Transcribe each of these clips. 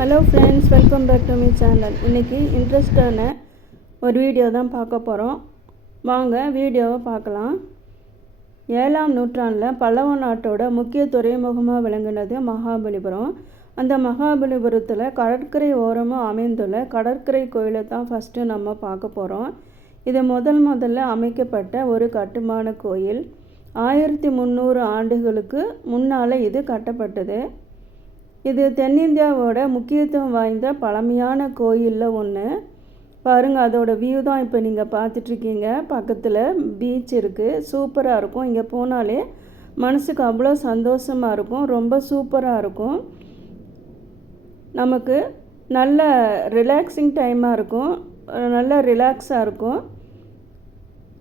Welcome back to me channel இன்றைக்கி இன்ட்ரெஸ்டான ஒரு வீடியோ தான் பார்க்க போகிறோம் வாங்க வீடியோவை பார்க்கலாம். ஏழாம் நூற்றாண்டில் பல்லவ நாட்டோட முக்கிய துறைமுகமாக விளங்கினது மகாபலிபுரம். அந்த மகாபலிபுரத்தில் கடற்கரை ஓரமாக அமைந்துள்ள கடற்கரை கோயிலை தான் ஃபஸ்ட்டு நம்ம பார்க்க போகிறோம் இது முதல் முதல்ல அமைக்கப்பட்ட ஒரு கட்டுமான கோயில். ஆயிரத்தி முந்நூறு ஆண்டுகளுக்கு முன்னால் இது கட்டப்பட்டது. இது தென்னிந்தியாவோட முக்கியத்துவம் வாய்ந்த பழமையான கோயிலில் ஒன்று பாருங்கள் அதோட வியூ தான் இப்போ நீங்கள் பார்த்துட்ருக்கீங்க. பக்கத்தில் பீச் இருக்குது சூப்பராக இருக்கும். இங்கே போனாலே மனசுக்கு அவ்வளோ சந்தோஷமாக இருக்கும். ரொம்ப சூப்பராக இருக்கும். நமக்கு நல்ல ரிலாக்ஸிங் டைமாக இருக்கும். நல்ல ரிலாக்ஸாக இருக்கும்.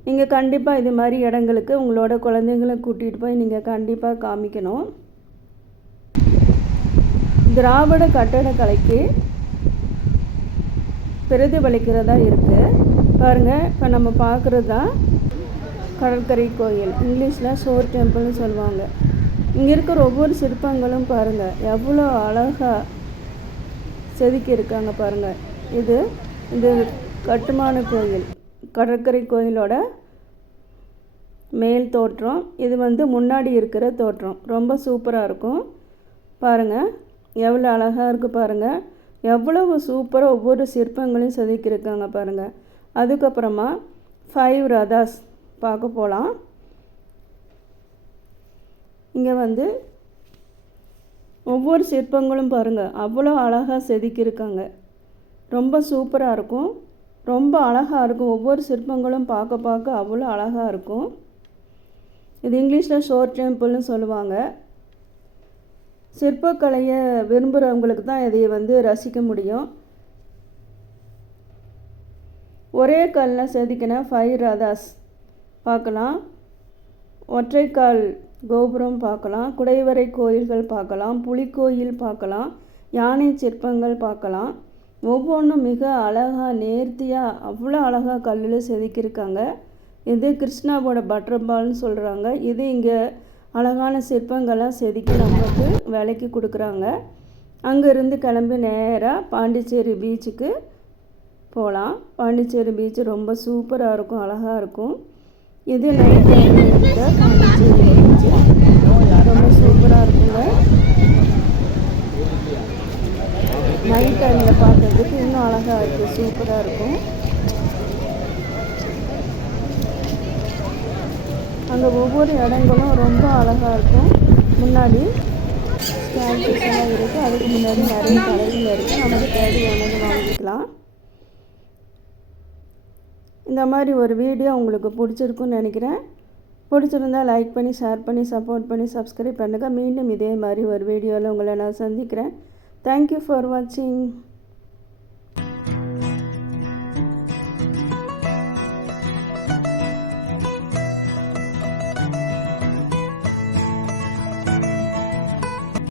நீங்கள் கண்டிப்பாக இது மாதிரி இடங்களுக்கு உங்களோட குழந்தைங்களை கூட்டிகிட்டு போய் நீங்கள் கண்டிப்பாக காமிக்கணும். திராவிட கட்டடக்கலைக்கு பிரதிபலிக்கிறதா இருக்குது பாருங்கள் இப்போ நம்ம பார்க்குறது தான் கடற்கரை கோயில். இங்கிலீஷில் சோர் டெம்பிள்னு சொல்லுவாங்க. இங்கே இருக்கிற ஒவ்வொரு சிற்பங்களும் பாருங்கள் எவ்வளோ அழகாக செதுக்கி இருக்காங்க பாருங்கள் இது இது கட்டுமான கோயில். கடற்கரை கோயிலோட மேல் தோற்றம் இது வந்து முன்னாடி இருக்கிற தோற்றம். ரொம்ப சூப்பராக இருக்கும். பாருங்கள் எவ்வளோ அழகாக இருக்குது பாருங்கள் எவ்வளவு சூப்பராக ஒவ்வொரு சிற்பங்களையும் செதுக்கியிருக்காங்க பாருங்கள் அதுக்கப்புறமா ஃபைவ் ரதாஸ் பார்க்க போகலாம் இங்கே வந்து ஒவ்வொரு சிற்பங்களும் பாருங்கள் அவ்வளோ அழகாக செதுக்கியிருக்காங்க. ரொம்ப சூப்பராக இருக்கும். ரொம்ப அழகாக இருக்கும். ஒவ்வொரு சிற்பங்களும் பார்க்க பார்க்க அவ்வளோ அழகாக இருக்கும். இது இங்கிலீஷில் ஷோர் டெம்பிள்னு சொல்லுவாங்க. சிற்பக்கலையை விரும்புகிறவங்களுக்கு தான் இதை வந்து ரசிக்க முடியும். ஒரே கல்லில் செதுக்கின ஃபை ரதாஸ் பார்க்கலாம். ஒற்றைக்கால் கோபுரம் பார்க்கலாம். குடைவரை கோயில்கள் பார்க்கலாம். புலிக்கோயில் பார்க்கலாம். யானை சிற்பங்கள் பார்க்கலாம். ஒவ்வொன்றும் மிக அழகாக நேர்த்தியாக அவ்வளோ அழகாக கல்லில் செதுக்கியிருக்காங்க. இது கிருஷ்ணாவோட பட்டர்பால்னு சொல்கிறாங்க இது இங்கே அழகான சிற்பங்கள்லாம் செதுக்கி நம்மளுக்கு விலைக்கு கொடுக்குறாங்க. அங்கேருந்து கிளம்பி நேராக பாண்டிச்சேரி பீச்சுக்கு போகலாம் பாண்டிச்சேரி பீச்சு ரொம்ப சூப்பராக இருக்கும் அழகாக இருக்கும். இது நைட் டைமில் பாண்டிச்சேரி பீச்சு ரொம்ப சூப்பராக இருக்குங்க. நைட் டைமில் பார்க்குறதுக்கு இன்னும் அழகாக இருக்குது சூப்பராக இருக்கும். அங்கே ஒவ்வொரு இடங்களும் ரொம்ப அழகாக இருக்கும். முன்னாடி ஸ்டாச்சுஸ் எல்லாம் இருக்குது அதுக்கு முன்னாடி நிறைய கடைகள் இருக்குது நமக்கு தேவையானது வாங்கிக்கலாம். இந்த மாதிரி ஒரு வீடியோ உங்களுக்கு பிடிச்சிருக்குன்னு நினைக்கிறேன். பிடிச்சிருந்தா லைக் பண்ணி ஷேர் பண்ணி சப்போர்ட் பண்ணி சப்ஸ்கிரைப் பண்ணுங்கள் மீண்டும் இதே மாதிரி ஒரு வீடியோவில் உங்களை நான் சந்திக்கிறேன். தேங்க்யூ ஃபார் வாட்சிங்